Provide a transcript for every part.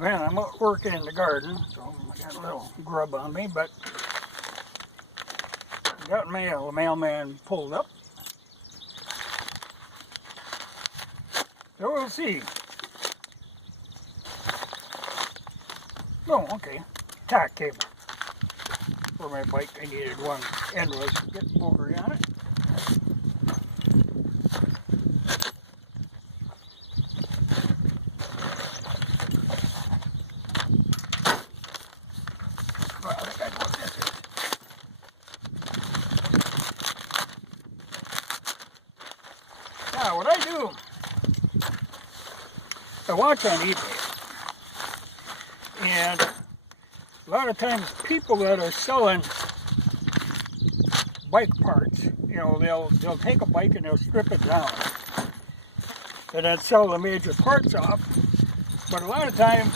Well, I'm out working in the garden, so I got a little grub on me, but I got mail. The mailman pulled up. So we'll see. Oh, okay. Tack cable for my bike. I needed one endless get boogery on it. Well, I think I know what this is. Now, what I do, I watch on eBay, and a lot of times people that are selling bike parts, you know, they'll take a bike and they'll strip it down and then sell the major parts off. But a lot of times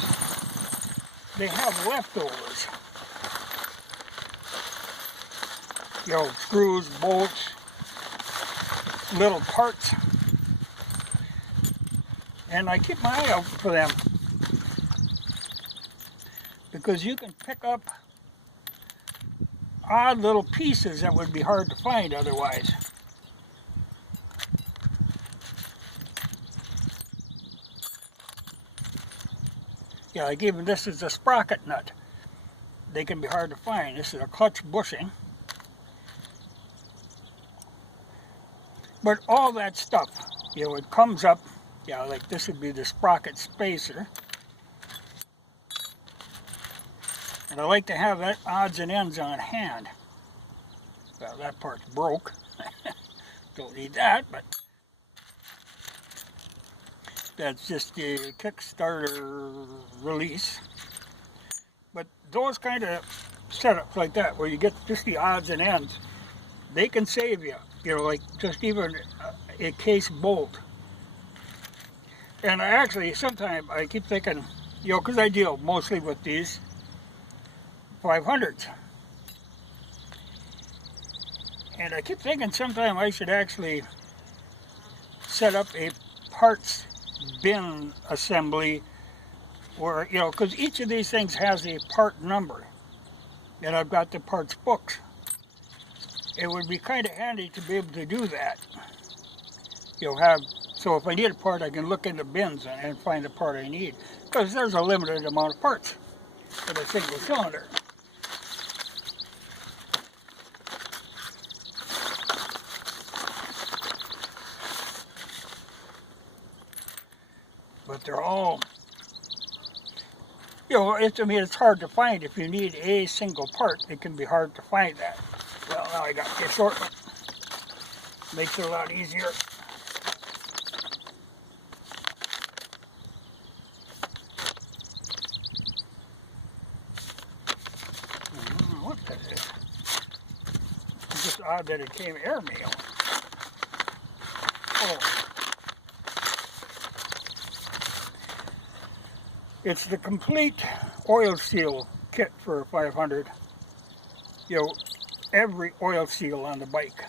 they have leftovers. You know, screws, bolts, little parts. And I keep my eye out for them because you can pick up odd little pieces that would be hard to find otherwise. Yeah, like even this is a sprocket nut. They can be hard to find. This is a clutch bushing. But all that stuff, you know, it comes up, yeah, like this would be the sprocket spacer. And I like to have that odds and ends on hand. Well, that part's broke. Don't need that, but that's just the Kickstarter release. But those kind of setups like that, where you get just the odds and ends, they can save you. You know, like just even a case bolt. And I actually, sometimes I keep thinking, you know, because I deal mostly with these 500s. And I keep thinking sometime I should actually set up a parts bin assembly where, you know, because each of these things has a part number. And I've got the parts books. It would be kind of handy to be able to do that. You know, so if I need a part, I can look in the bins and find the part I need. Because there's a limited amount of parts for a single cylinder. But they're all, you know, I mean, it's hard to find. If you need a single part, it can be hard to find that. Well, now I got the assortment. Makes it a lot easier. What that is? It's just odd that it came airmail. Oh. It's the complete oil seal kit for a 500. You know, every oil seal on the bike,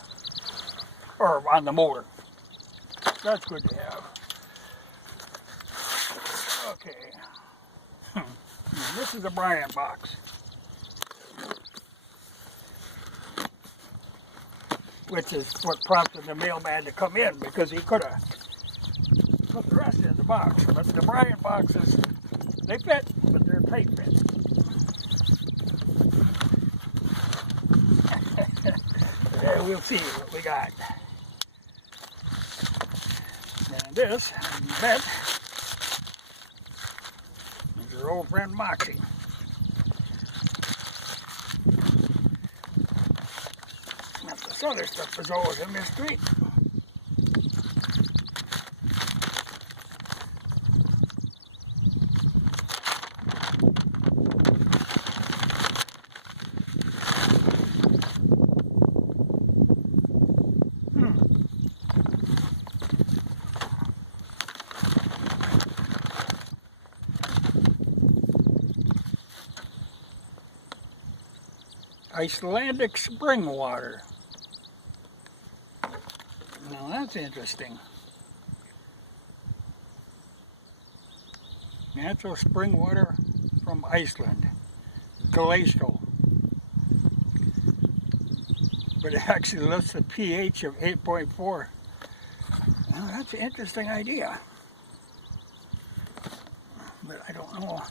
or on the motor. That's good to have. Okay. This is the Bryant box, which is what prompted the mailman to come in, because he could have put the rest in the box. But the Bryant boxes, they fit, but they're tight fit. And we'll see what we got. And this, I bet, is your old friend Moxie. Now, this other stuff is always a mystery. Icelandic spring water. Now that's interesting. Natural spring water from Iceland. Glacial. But it actually lists a pH of 8.4. Well, that's an interesting idea. But I don't know.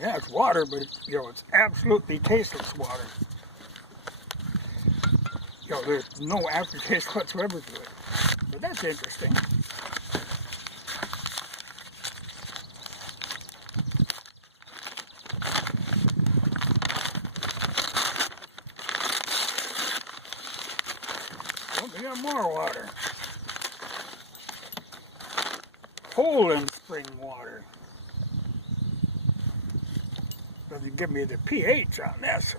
Yeah, it's water, but it's absolutely tasteless water. There's no aftertaste whatsoever to it. But that's interesting. Oh, we got more water. Poland spring water. Doesn't give me the pH on this.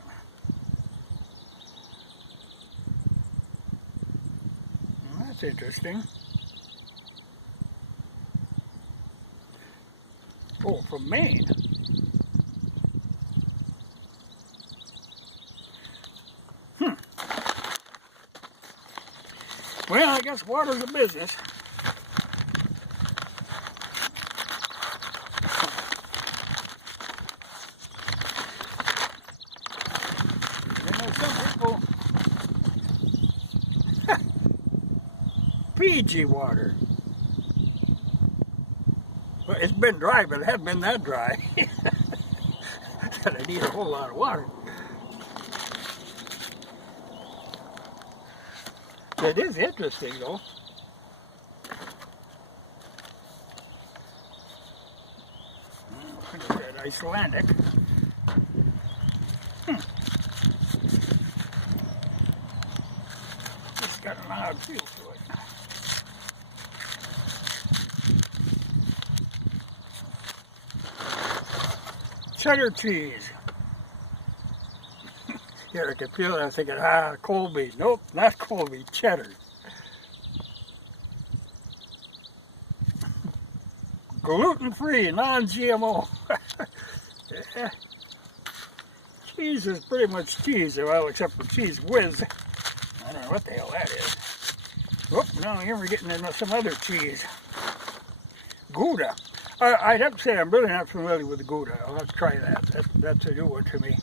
Well, that's interesting. Oh, from Maine. Well, I guess water's a business. Some people Fiji water. Well, it's been dry, but it hasn't been that dry. That I need a whole lot of water. It is interesting, though. Look at that Icelandic. It's got an odd feel to it. Cheddar cheese. Here I can feel it. I was thinking, Colby. Nope, not Colby. Cheddar. Gluten-free, non-GMO. Yeah. Cheese is pretty much cheese, well, except for Cheese Whiz. I don't know what the hell that is. Whoop, now here we're getting into some other cheese. Gouda. I'd have to say I'm really not familiar with the Gouda. I'll have to try that. That's a new one to me.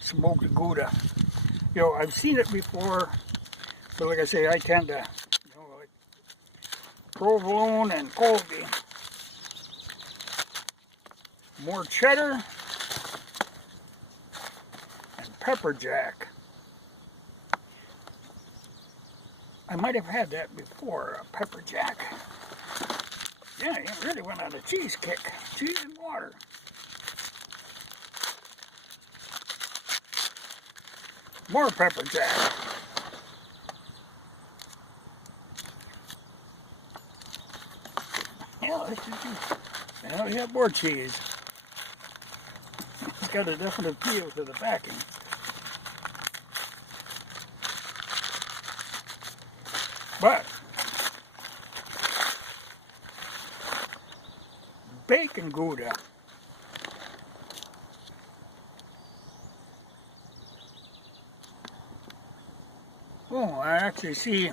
Smoked Gouda. I've seen it before, but like I say, I tend to, like provolone and Colby. More cheddar and pepper jack. I might have had that before, a pepper jack. Yeah, you really went on a cheese kick. Cheese and water. More pepper jack. Yeah, we got more cheese. It's got a definite feel to the backing. But bacon Gouda. Oh, I actually see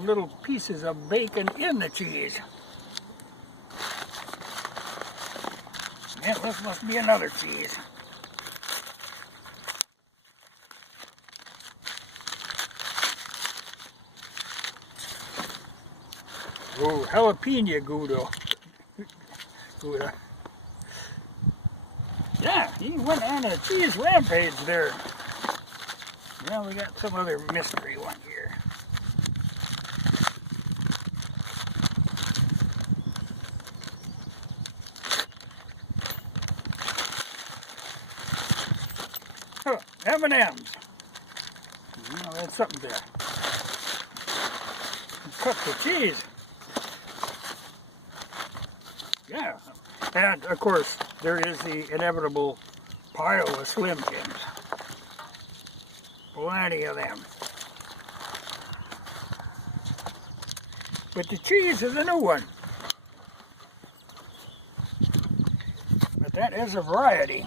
little pieces of bacon in the cheese. Yeah, this must be another cheese. Oh, jalapeno Gouda. Yeah, he went on a cheese rampage there. Well, we got some other mystery one here. Oh, M&M's. That's something there. Cups of cheese. Yeah. And, of course, there is the inevitable pile of Slim Jims. Plenty of them. But the cheese is a new one. But that is a variety.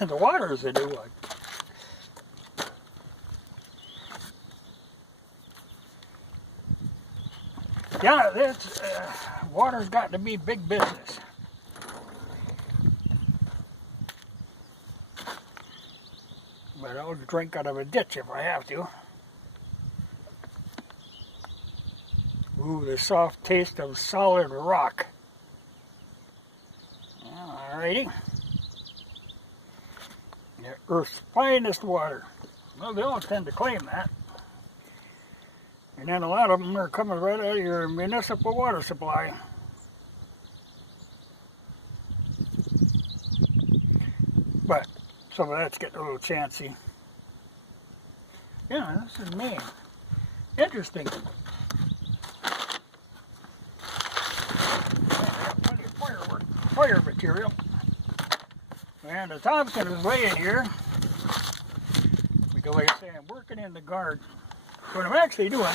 And the water is a new one. Yeah, this water's got to be big business. But I'll drink out of a ditch if I have to. Ooh, the soft taste of solid rock. Alrighty. The Earth's finest water. Well, they don't tend to claim that. And then a lot of them are coming right out of your municipal water supply. But some of that's getting a little chancy. Yeah, this is Maine. Interesting. Plenty of fire material. And the Thompson is laying here because, like I say, I'm working in the garden. What I'm actually doing,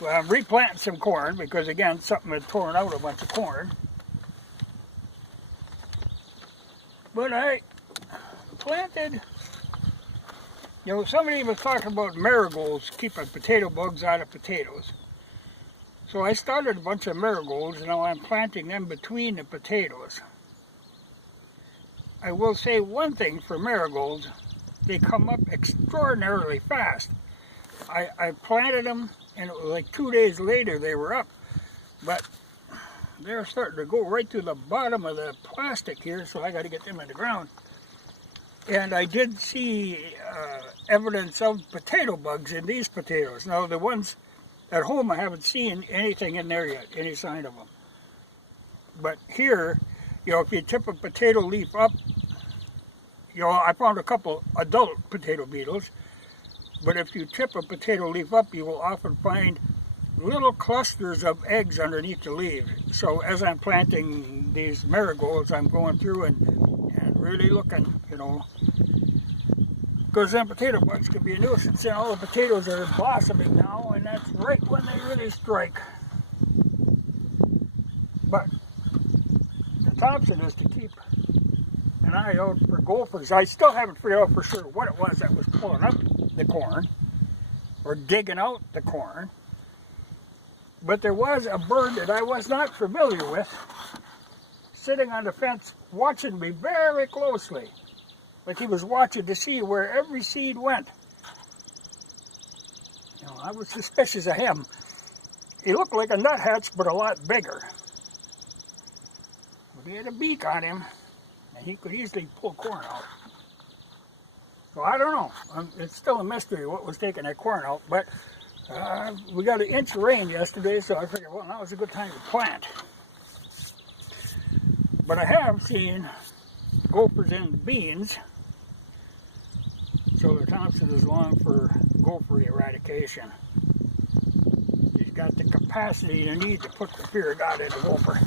well, I'm replanting some corn because, again, something had torn out a bunch of corn. But I planted, you know, somebody was talking about marigolds keeping potato bugs out of potatoes. So I started a bunch of marigolds, and now I'm planting them between the potatoes. I will say one thing for marigolds, they come up extraordinarily fast. I planted them, and it was like 2 days later they were up, but they're starting to go right to the bottom of the plastic here, so I got to get them in the ground. And I did see evidence of potato bugs in these potatoes. Now the ones at home, I haven't seen anything in there yet, any sign of them. But here, you know, if you tip a potato leaf up, you know, I found a couple adult potato beetles. But if you tip a potato leaf up, you will often find little clusters of eggs underneath the leaf. So as I'm planting these marigolds, I'm going through and really looking, you know, because then potato bugs can be a nuisance, and all the potatoes are blossoming now, and that's right when they really strike. But the Thompson is to keep an eye out for gophers. I still haven't figured out for sure what it was that was pulling up the corn or digging out the corn, but there was a bird that I was not familiar with sitting on the fence watching me very closely, like he was watching to see where every seed went. You know, I was suspicious of him. He looked like a nuthatch, but a lot bigger. But he had a beak on him, and he could easily pull corn out. So I don't know. It's still a mystery what was taking that corn out, but we got an inch of rain yesterday, so I figured, well, now was a good time to plant. But I have seen gophers in beans, so the Thompson is long for gopher eradication. He's got the capacity you need to put the fear of God in a gopher.